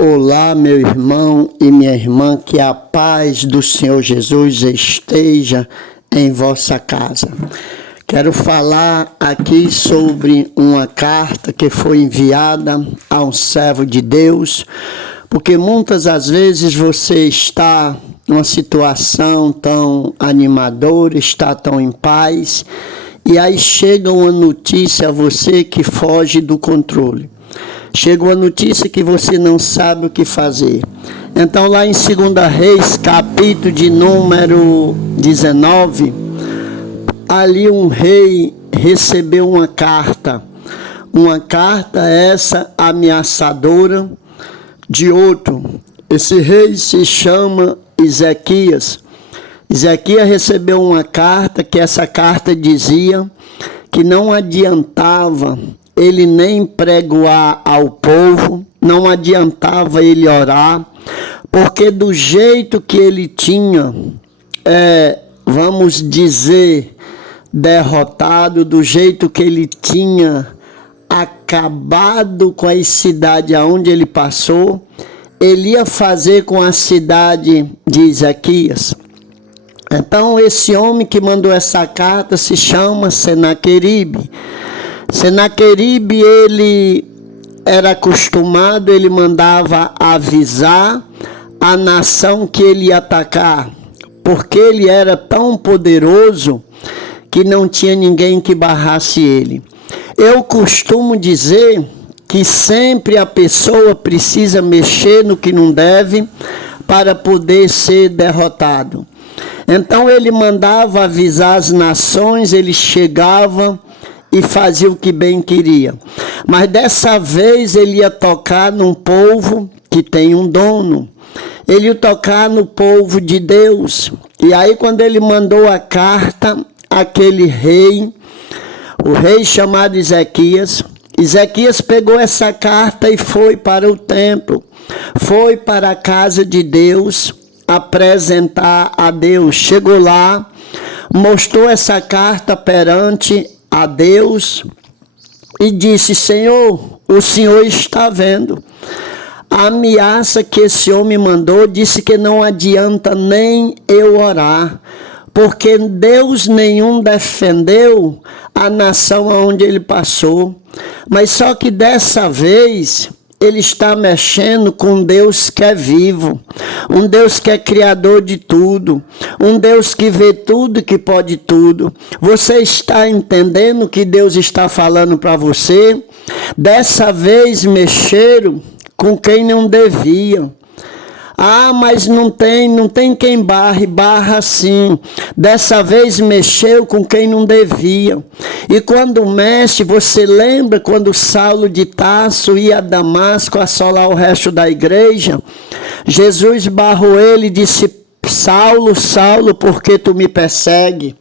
Olá, meu irmão e minha irmã, que a paz do Senhor Jesus esteja em vossa casa. Quero falar aqui sobre uma carta que foi enviada a um servo de Deus, porque muitas das vezes você está numa situação tão animadora, está tão em paz, e aí chega uma notícia a você que foge do controle. Chega uma notícia que você não sabe o que fazer. Então lá em 2 Reis, capítulo de número 19, ali um rei recebeu uma carta essa ameaçadora de outro. Esse rei se chama Ezequias. Ezequias recebeu uma carta, que essa carta dizia que não adiantava ele nem pregoar ao povo, não adiantava ele orar, porque do jeito que ele tinha, vamos dizer, derrotado, do jeito que ele tinha acabado com a cidade aonde ele passou, ele ia fazer com a cidade de Ezequias. Então esse homem que mandou essa carta se chama Senaqueribe. Senaqueribe, ele era acostumado, ele mandava avisar a nação que ele ia atacar, porque ele era tão poderoso que não tinha ninguém que barrasse ele. Eu costumo dizer que sempre a pessoa precisa mexer no que não deve para poder ser derrotado. Então ele mandava avisar as nações, ele chegava e fazia o que bem queria. Mas dessa vez ele ia tocar num povo que tem um dono. Ele ia tocar no povo de Deus. E aí quando ele mandou a carta, aquele rei, o rei chamado Ezequias pegou essa carta e foi para o templo. Foi para a casa de Deus apresentar a Deus. Chegou lá, mostrou essa carta perante a Deus e disse: Senhor, o Senhor está vendo. A ameaça que esse homem mandou, disse que não adianta nem eu orar, porque Deus nenhum defendeu a nação onde ele passou. Mas só que dessa vez ele está mexendo com um Deus que é vivo, um Deus que é criador de tudo, um Deus que vê tudo, que pode tudo. Você está entendendo o que Deus está falando para você? Dessa vez mexeram com quem não devia. Ah, mas não tem quem barra sim. Dessa vez mexeu com quem não devia. E quando mexe, você lembra quando Saulo de Tarso ia a Damasco assolar o resto da igreja? Jesus barrou ele e disse: Saulo, Saulo, por que tu me persegue?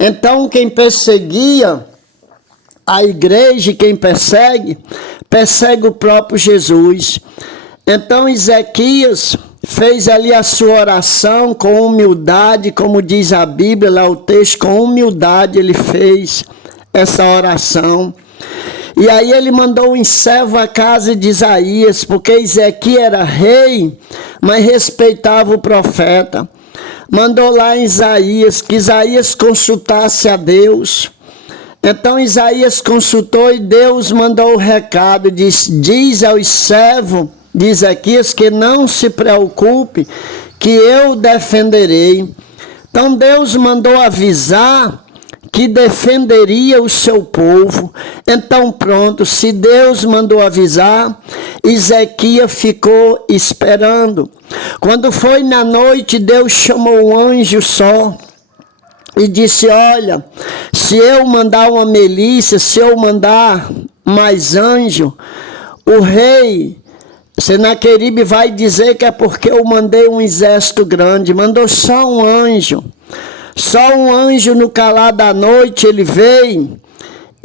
Então quem perseguia a igreja, quem persegue o próprio Jesus. Então Ezequias fez ali a sua oração com humildade, como diz a Bíblia, lá o texto, com humildade ele fez essa oração. E aí ele mandou um servo à casa de Isaías, porque Ezequias era rei, mas respeitava o profeta. Mandou lá em Isaías, que Isaías consultasse a Deus. Então Isaías consultou e Deus mandou o recado, diz aos servos de Ezequias que não se preocupe, que eu defenderei. Então Deus mandou avisar que defenderia o seu povo. Então pronto, se Deus mandou avisar, Ezequias ficou esperando. Quando foi na noite, Deus chamou um anjo só e disse: olha, se eu mandar uma milícia, se eu mandar mais anjo, o rei Senaqueribe vai dizer que é porque eu mandei um exército grande. Mandou só um anjo. Só um anjo no calar da noite ele veio.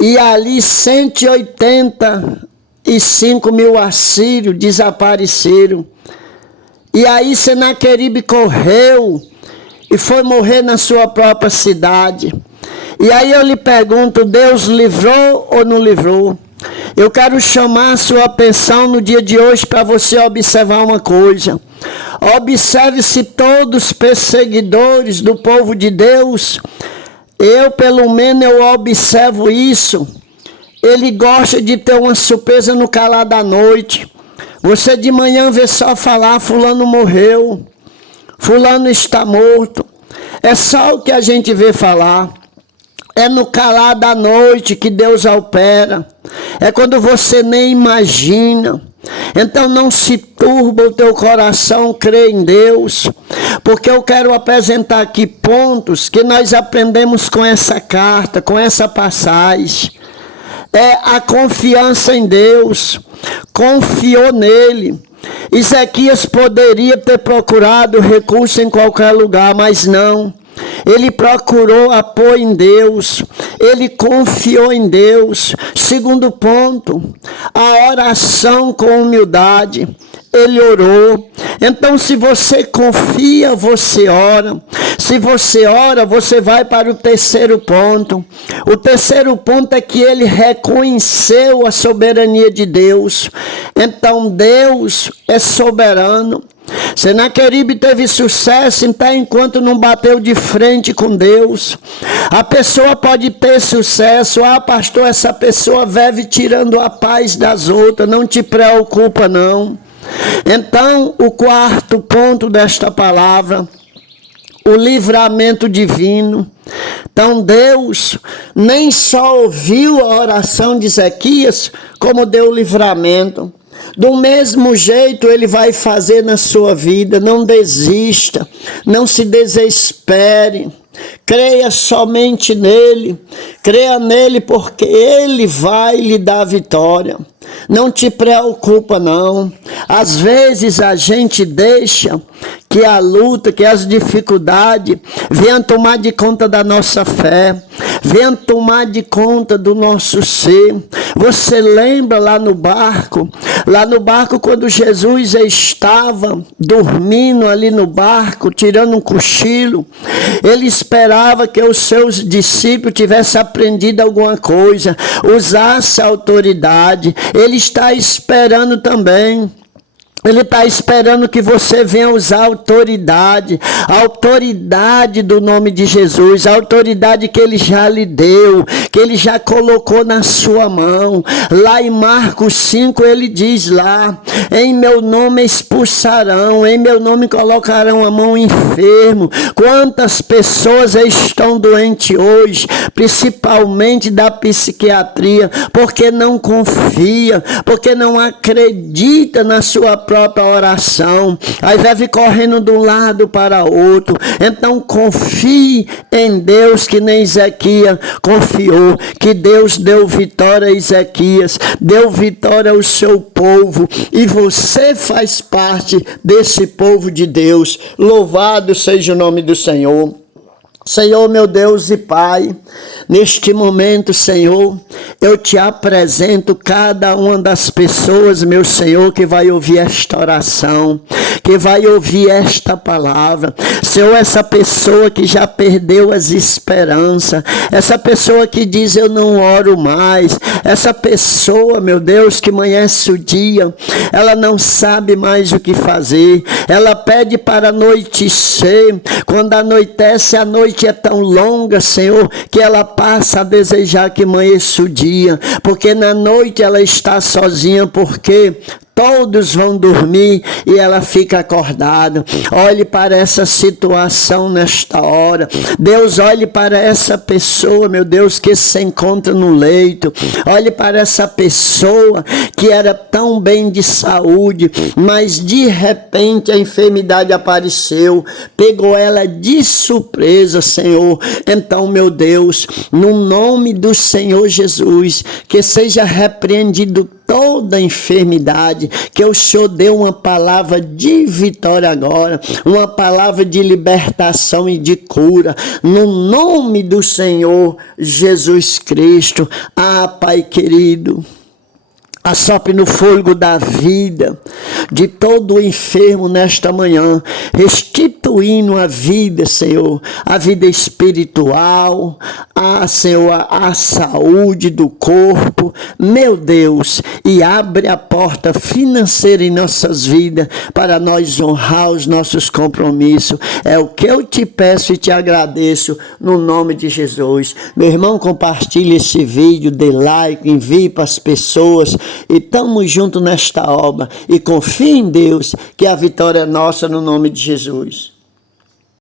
E ali 185 mil assírios desapareceram. E aí Senaqueribe correu e foi morrer na sua própria cidade. E aí eu lhe pergunto, Deus livrou ou não livrou? Eu quero chamar a sua atenção no dia de hoje para você observar uma coisa. Observe se todos os perseguidores do povo de Deus, pelo menos eu observo isso, ele gosta de ter uma surpresa no calar da noite. Você de manhã vê só falar, fulano morreu, fulano está morto. É só o que a gente vê falar. É no calar da noite que Deus opera. É quando você nem imagina. Então não se turba o teu coração, crê em Deus. Porque eu quero apresentar aqui pontos que nós aprendemos com essa carta, com essa passagem. É a confiança em Deus. Confiou nele. Ezequias poderia ter procurado recurso em qualquer lugar, mas não. Ele procurou apoio em Deus, ele confiou em Deus. Segundo ponto, a oração com humildade. Ele orou. Então, se você confia, você ora. Se você ora, você vai para o terceiro ponto. O terceiro ponto é que ele reconheceu a soberania de Deus. Então, Deus é soberano. Senaqueribe teve sucesso até enquanto não bateu de frente com Deus. A pessoa pode ter sucesso. Pastor, essa pessoa vive tirando a paz das outras. Não te preocupa, não. Então, o quarto ponto desta palavra, o livramento divino. Então, Deus nem só ouviu a oração de Ezequias, como deu o livramento. Do mesmo jeito ele vai fazer na sua vida. Não desista, não se desespere. Creia somente nele. Creia nele porque ele vai lhe dar vitória. Não te preocupa não. Às vezes a gente deixa que a luta, que as dificuldades venham tomar de conta da nossa fé, venham tomar de conta do nosso ser. Você lembra lá no barco quando Jesus estava dormindo ali no barco, tirando um cochilo, ele esperava que os seus discípulos tivessem aprendido alguma coisa, usasse a autoridade. Ele está esperando também. Ele está esperando que você venha usar a autoridade do nome de Jesus, a autoridade que ele já lhe deu, que ele já colocou na sua mão. Lá em Marcos 5 ele diz lá, em meu nome expulsarão, em meu nome colocarão a mão enfermo. Quantas pessoas estão doentes hoje, principalmente da psiquiatria, porque não confia, porque não acredita na sua própria oração, aí vive correndo de um lado para outro. Então confie em Deus, que nem Ezequias confiou, que Deus deu vitória a Ezequias, deu vitória ao seu povo, e você faz parte desse povo de Deus. Louvado seja o nome do Senhor. Senhor, meu Deus e Pai, neste momento, Senhor, eu te apresento cada uma das pessoas, meu Senhor, que vai ouvir esta oração, que vai ouvir esta palavra. Senhor, essa pessoa que já perdeu as esperanças, essa pessoa que diz eu não oro mais, essa pessoa, meu Deus, que amanhece o dia, ela não sabe mais o que fazer, ela pede para anoitecer, quando anoitece a noite é tão longa, Senhor, que ela passa a desejar que amanheça o dia, porque na noite ela está sozinha, porque todos vão dormir e ela fica acordada. Olhe para essa situação nesta hora. Deus, olhe para essa pessoa, meu Deus, que se encontra no leito. Olhe para essa pessoa que era tão bem de saúde, mas de repente a enfermidade apareceu, pegou ela de surpresa, Senhor. Então, meu Deus, no nome do Senhor Jesus, que seja repreendido toda enfermidade, que o Senhor dê uma palavra de vitória agora, uma palavra de libertação e de cura, no nome do Senhor Jesus Cristo. Pai querido, Assopre no fôlego da vida de todo o enfermo nesta manhã, restituindo a vida, Senhor, a vida espiritual, Senhor, a saúde do corpo, meu Deus, e abre a porta financeira em nossas vidas para nós honrar os nossos compromissos. É o que eu te peço e te agradeço no nome de Jesus. Meu irmão, compartilhe esse vídeo, dê like, envie para as pessoas. E estamos juntos nesta obra. E confie em Deus que a vitória é nossa no nome de Jesus.